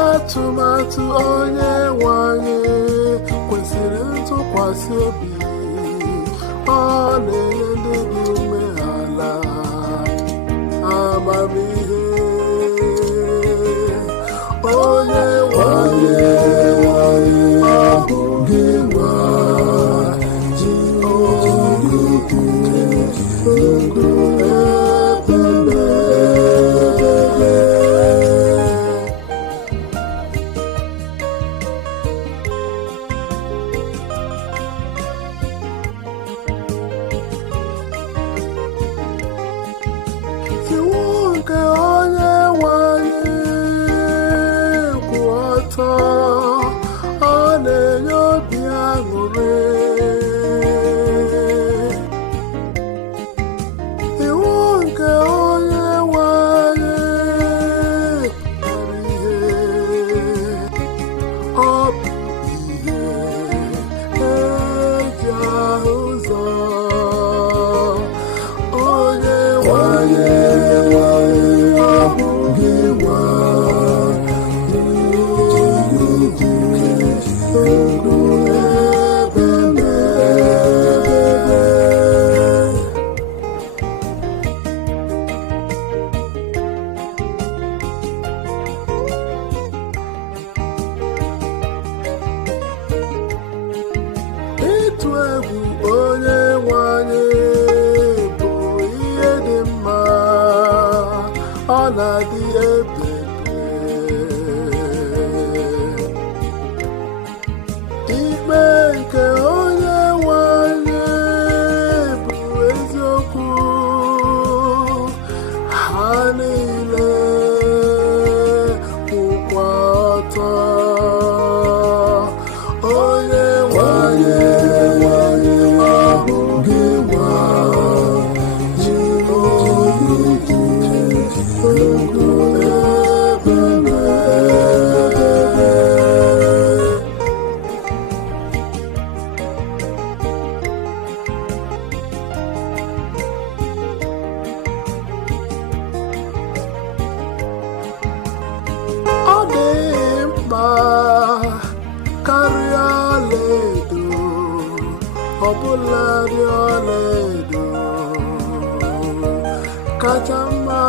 Atụmatụ onye nwanyị kwesịrị ntụkwasị obi, ọ na-enye ndị dị umeala amamihe. Onye nwanyị abụghị nwa ji ogugu iwu nke onye nwanyị kwụ ọtọ, ọ na-enye obi aṅụrị. Iwu nke onye nwanyị bara ihe, ọ bụ ihe eji ahụ ụzọ. Onye nwanyị abụghị nwa ịtụ egwu onye nwanyị bụ ihe dị mma, ọ na-adị ebebe. Ikpe nke onye nwanyị bụ eziokwu, ha niile kwụkwa ọtọ. Onye nwanyị abụghị nwa ji ogugu ọ dị mkpa karịa ọlaedo, ọbụladị ọlaedo kacha mma